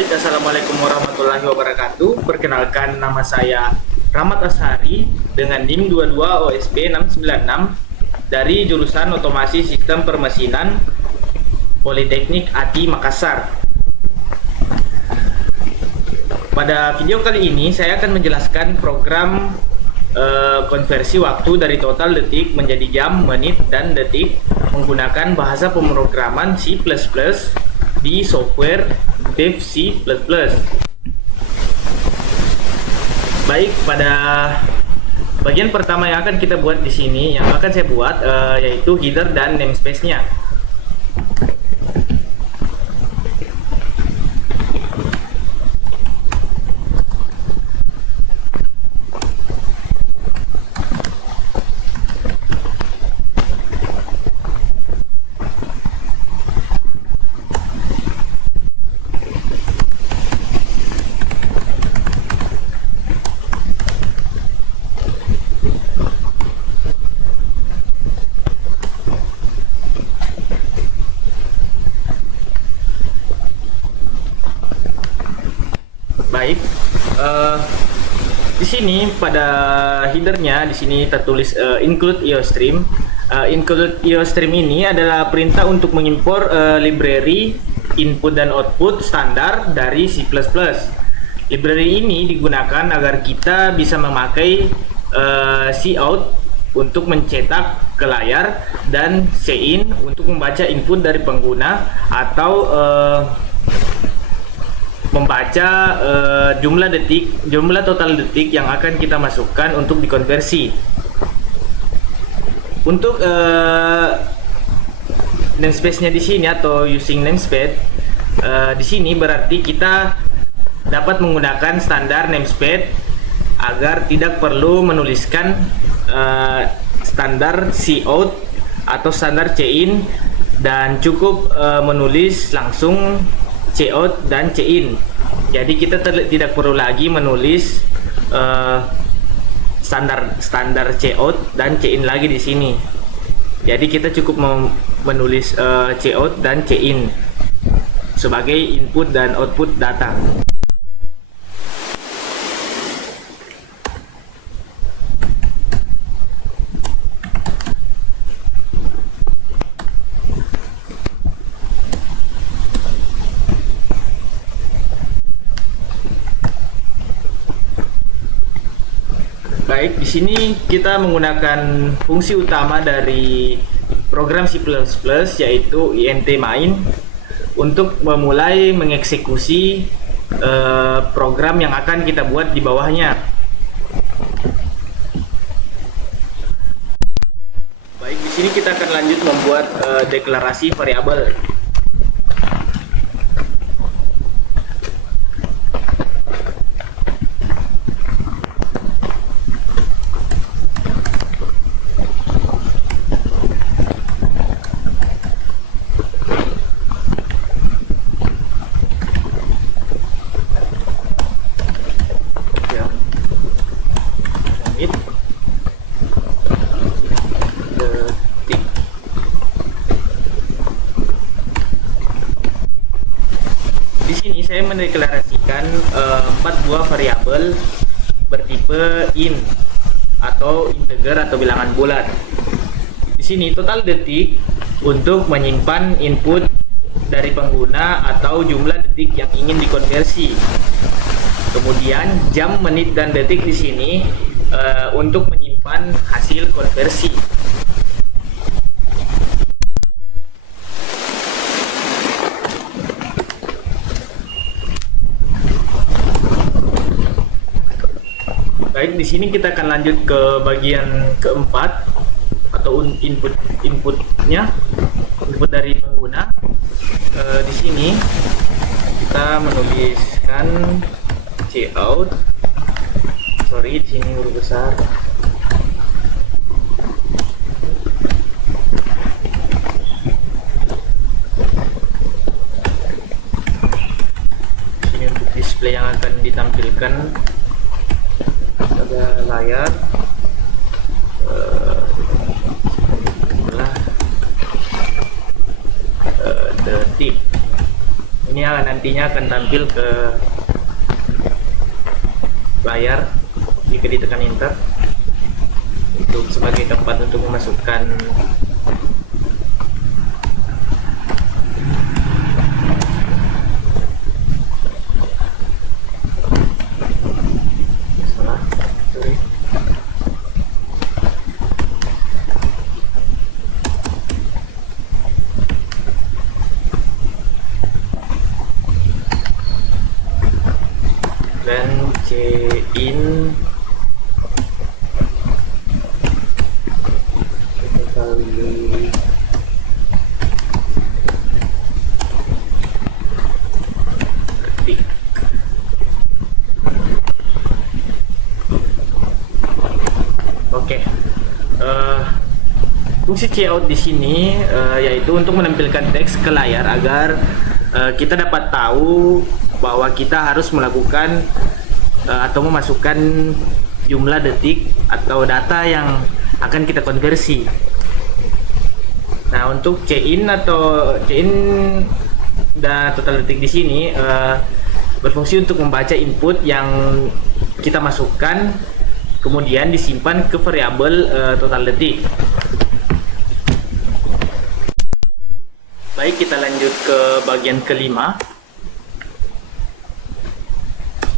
Baik, Assalamualaikum warahmatullahi wabarakatuh. Perkenalkan, nama saya Rahmat Ashari dengan NIM 22 OSB 696 dari jurusan Otomasi Sistem Permesinan Politeknik ATI Makassar. Pada video kali ini saya akan menjelaskan program konversi waktu dari total detik menjadi jam, menit, dan detik menggunakan bahasa pemrograman C++ di software Dev C++. Baik, pada bagian pertama yang akan kita buat di sini, yang akan saya buat yaitu header dan namespace-nya. Baik, di sini pada headernya di sini tertulis include IOStream. Include IOStream ini adalah perintah untuk mengimpor library input dan output standar dari C++. Library ini digunakan agar kita bisa memakai cout untuk mencetak ke layar dan cin untuk membaca input dari pengguna atau membaca jumlah total detik yang akan kita masukkan untuk dikonversi. Untuk namespace-nya di sini atau using namespace di sini berarti kita dapat menggunakan standar namespace agar tidak perlu menuliskan standar cout atau standar cin dan cukup menulis langsung cout dan cin. Jadi kita tidak perlu lagi menulis standar cout dan cin lagi di sini. Jadi kita cukup menulis cout dan cin sebagai input dan output data. Baik, di sini kita menggunakan fungsi utama dari program C++ yaitu int main untuk memulai mengeksekusi program yang akan kita buat di bawahnya. Baik, di sini kita akan lanjut membuat deklarasi variabel. Di sini saya mendeklarasikan 4 buah variabel bertipe int atau integer atau bilangan bulat. Di sini total detik untuk menyimpan input dari pengguna atau jumlah detik yang ingin dikonversi. Kemudian jam, menit, dan detik di sini untuk menyimpan hasil konversi. Baik, di sini kita akan lanjut ke bagian keempat atau input dari pengguna. Di sini kita menuliskan cout. Sorry, di sini huruf besar. Ini untuk display yang akan ditampilkan pada layar. Detik. Ini nantinya akan tampil ke layar jika ditekan enter untuk sebagai tempat untuk memasukkan dan C-in kali ketik. Oke. Fungsi cout di sini yaitu untuk menampilkan teks ke layar agar kita dapat tahu bahwa kita harus melakukan atau memasukkan jumlah detik atau data yang akan kita konversi. Nah, untuk C-in dan total detik di sini berfungsi untuk membaca input yang kita masukkan, kemudian disimpan ke variabel total detik. Baik, kita lanjut ke bagian kelima.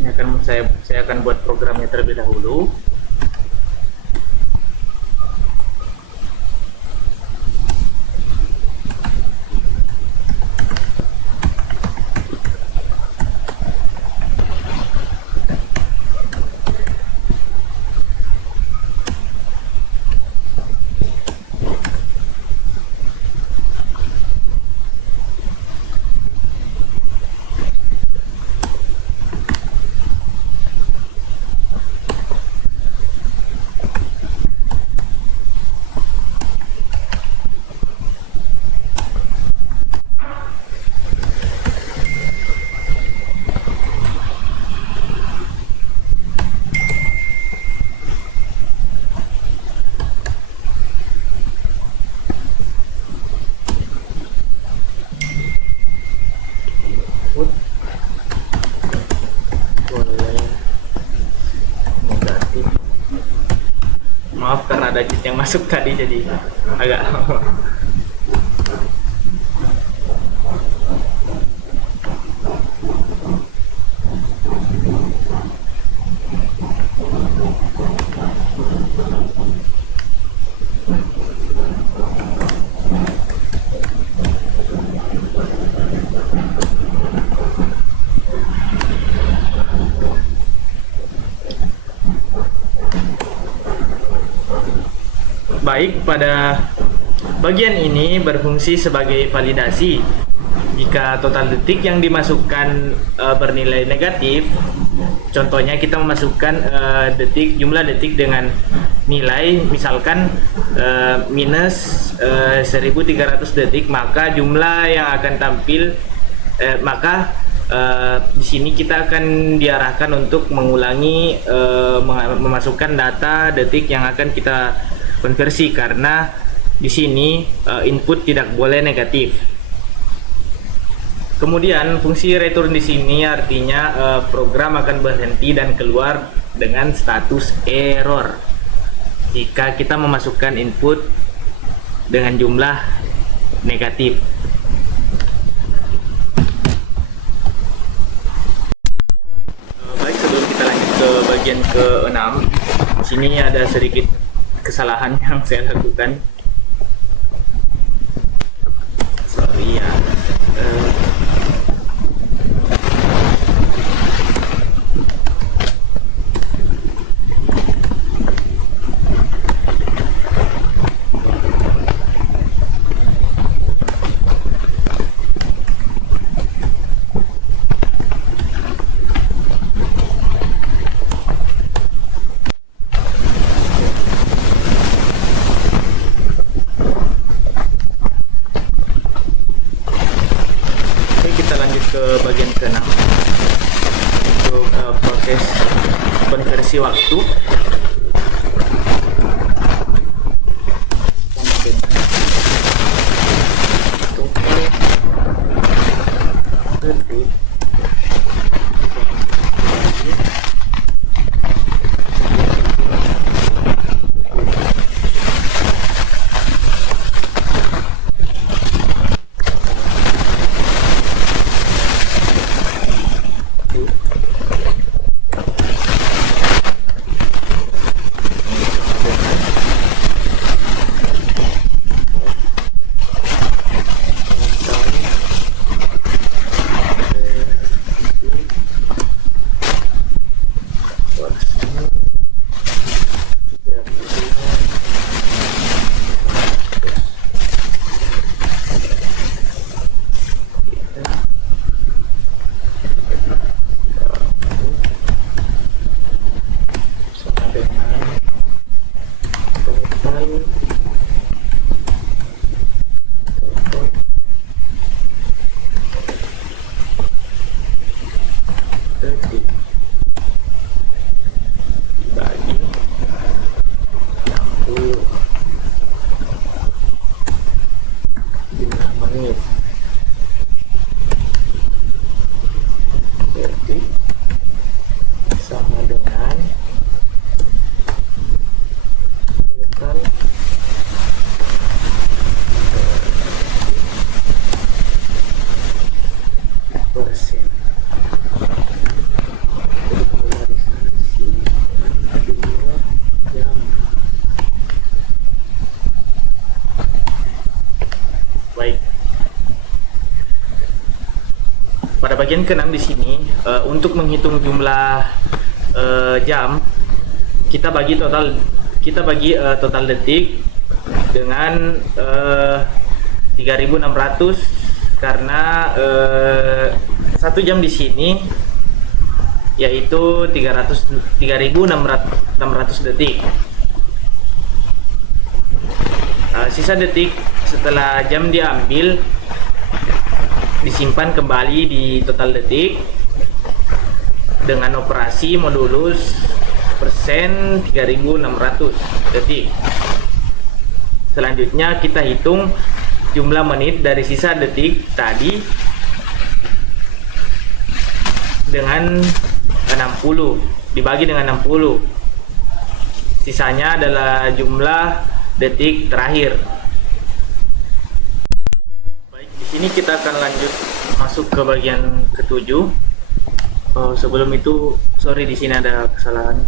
Ini saya akan buat programnya terlebih dahulu. Maaf karena ada cheat yang masuk tadi jadi agak baik. Pada bagian ini berfungsi sebagai validasi. Jika total detik yang dimasukkan bernilai negatif, contohnya kita memasukkan jumlah detik dengan nilai misalkan minus 1300 detik, maka jumlah yang akan tampil di sini kita akan diarahkan untuk mengulangi memasukkan data detik yang akan kita konversi, karena di sini input tidak boleh negatif. Kemudian fungsi return di sini artinya program akan berhenti dan keluar dengan status error jika kita memasukkan input dengan jumlah negatif. Baik, sebelum kita lanjut ke bagian ke-6, di sini ada sedikit kesalahan yang saya lakukan. Sorry ya. Ke bagian ke-6 untuk proses konversi waktu. detik dibagi 60 jumlah menit detik sama dengan total persen polarisasi jumlah jam. Baik. Pada bagian ke-6 di sini untuk menghitung jumlah jam kita bagi total detik dengan 3600 karena 1 jam di sini yaitu 3600 detik. Sisa detik setelah jam diambil disimpan kembali di total detik dengan operasi modulus persen 3600 detik. Selanjutnya kita hitung jumlah menit dari sisa detik tadi dengan 60 dibagi dengan 60. Sisanya adalah jumlah detik terakhir. Baik, di sini kita akan lanjut masuk ke bagian ke-7. Sebelum itu, sorry di sini ada kesalahan.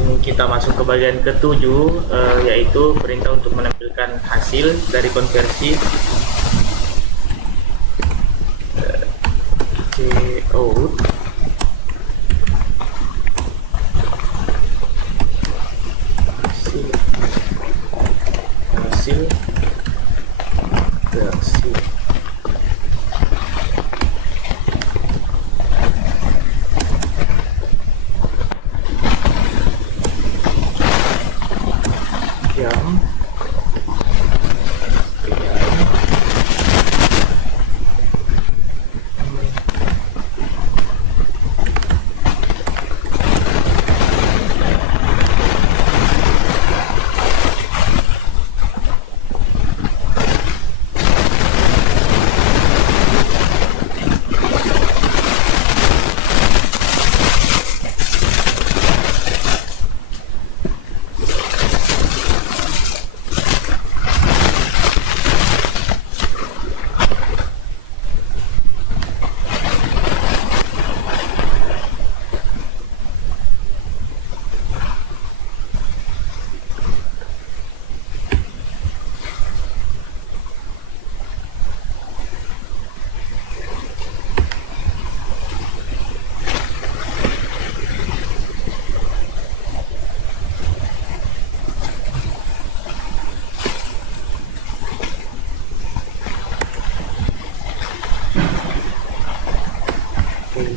Ini kita masuk ke bagian ke-7, yaitu perintah untuk menampilkan hasil dari konversi Cout hasil reaksi jam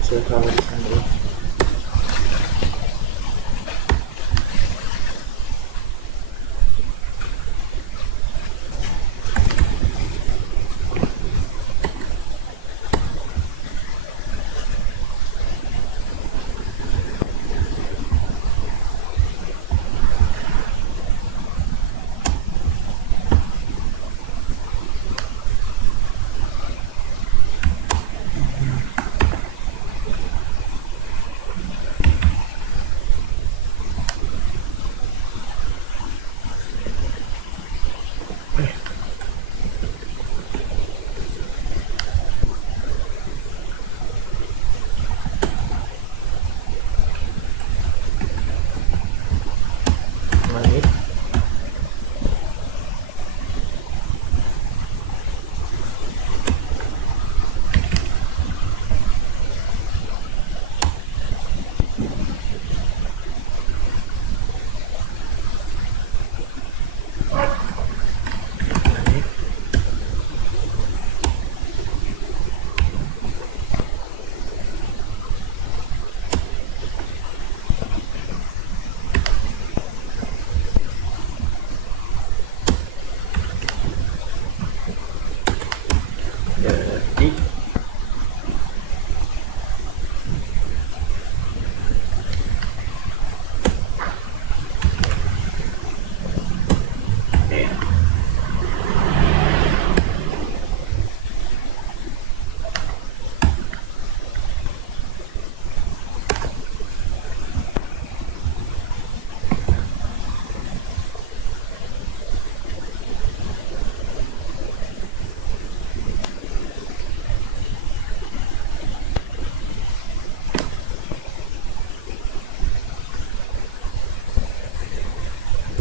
saya taruh di sana dulu.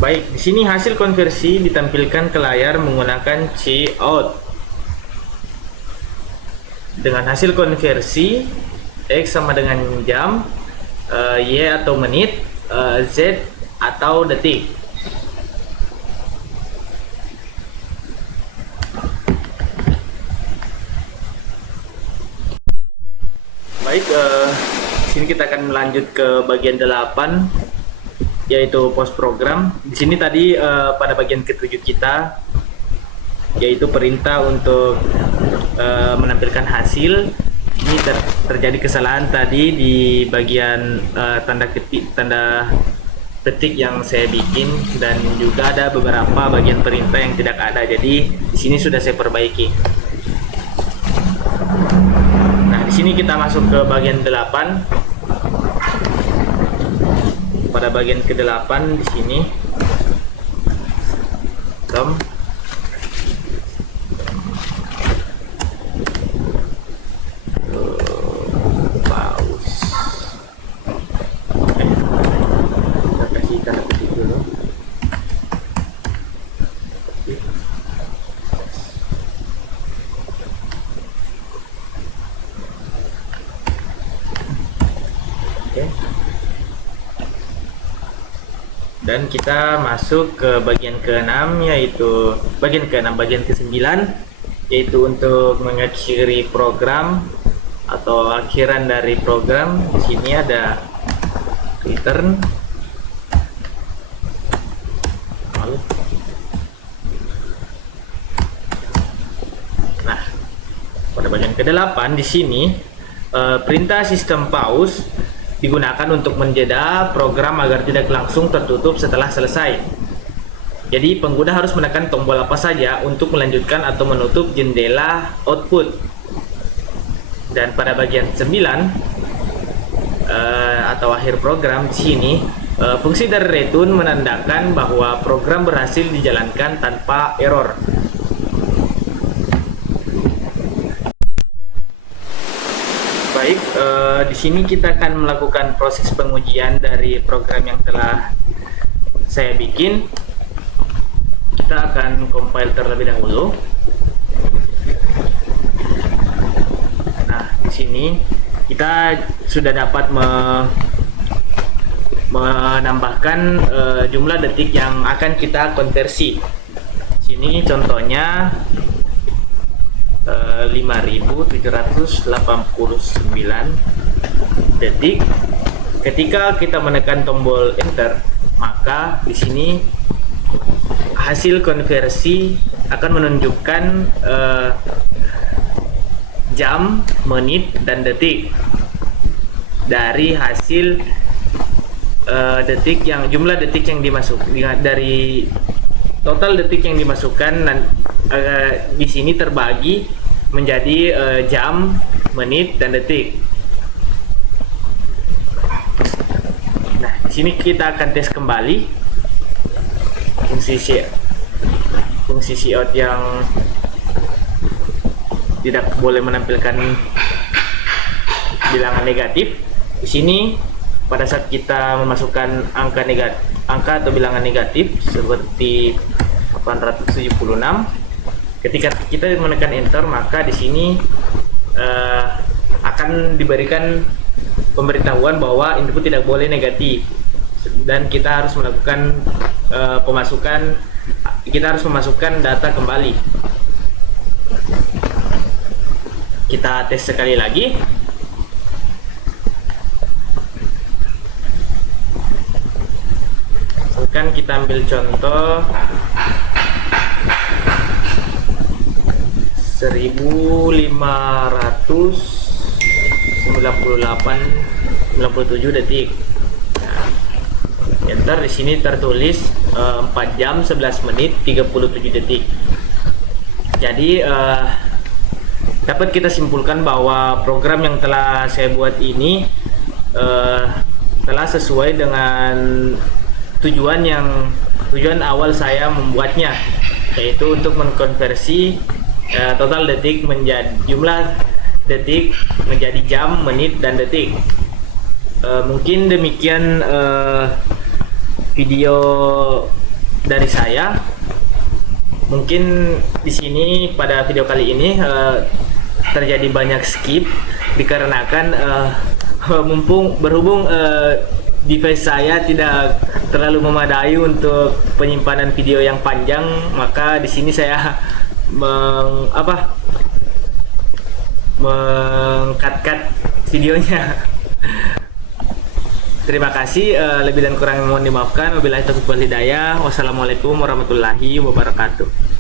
Baik, di sini hasil konversi ditampilkan ke layar menggunakan cout. Dengan hasil konversi X sama dengan jam, Y atau menit, Z atau detik. Baik, sini kita akan melanjut ke bagian 8, yaitu post program. Di sini tadi pada bagian ke-7 kita, yaitu perintah untuk menampilkan hasil. Ini terjadi kesalahan tadi di bagian tanda ketik yang saya bikin, dan juga ada beberapa bagian perintah yang tidak ada. Jadi di sini sudah saya perbaiki. Nah, di sini kita masuk ke bagian 8. Pada bagian ke-8 di sini dan kita masuk ke bagian ke-6, yaitu bagian ke-6, bagian ke-9, yaitu untuk mengakhiri program atau akhiran dari program. Di sini ada return. Nah, pada bagian ke-8 di sini perintah sistem pause digunakan untuk menjeda program agar tidak langsung tertutup setelah selesai. Jadi pengguna harus menekan tombol apa saja untuk melanjutkan atau menutup jendela output. Dan pada bagian 9 atau akhir program di sini, fungsi dari return menandakan bahwa program berhasil dijalankan tanpa error. Baik, di sini kita akan melakukan proses pengujian dari program yang telah saya bikin. Kita akan compile terlebih dahulu. Nah, di sini kita sudah dapat menambahkan jumlah detik yang akan kita konversi. Sini contohnya 5.789 detik. Ketika kita menekan tombol enter, maka di sini hasil konversi akan menunjukkan jam, menit, dan detik dari hasil jumlah detik yang dimasukkan dari total detik yang dimasukkan. Di sini terbagi menjadi jam, menit, dan detik. Nah, di sini kita akan tes kembali fungsi cout yang tidak boleh menampilkan bilangan negatif. Di sini pada saat kita memasukkan angka atau bilangan negatif seperti 876, ketika kita menekan enter, maka di sini akan diberikan pemberitahuan bahwa input tidak boleh negatif, dan kita harus melakukan memasukkan data kembali. Kita tes sekali lagi. Misalkan kita ambil contoh 1598,97 detik. Nah, enter. Di sini tertulis 4 jam 11 menit 37 detik. Jadi dapat kita simpulkan bahwa program yang telah saya buat ini telah sesuai dengan tujuan awal saya membuatnya, yaitu untuk mengkonversi total detik menjadi jumlah detik menjadi jam, menit, dan detik. Mungkin demikian video dari saya. Mungkin di sini pada video kali ini terjadi banyak skip dikarenakan berhubung device saya tidak terlalu memadai untuk penyimpanan video yang panjang, maka di sini saya mengkat videonya. Terima kasih, lebih dan kurang mohon dimaafkan. Wabillahi taufiq wal hidayah. Wassalamualaikum warahmatullahi wabarakatuh.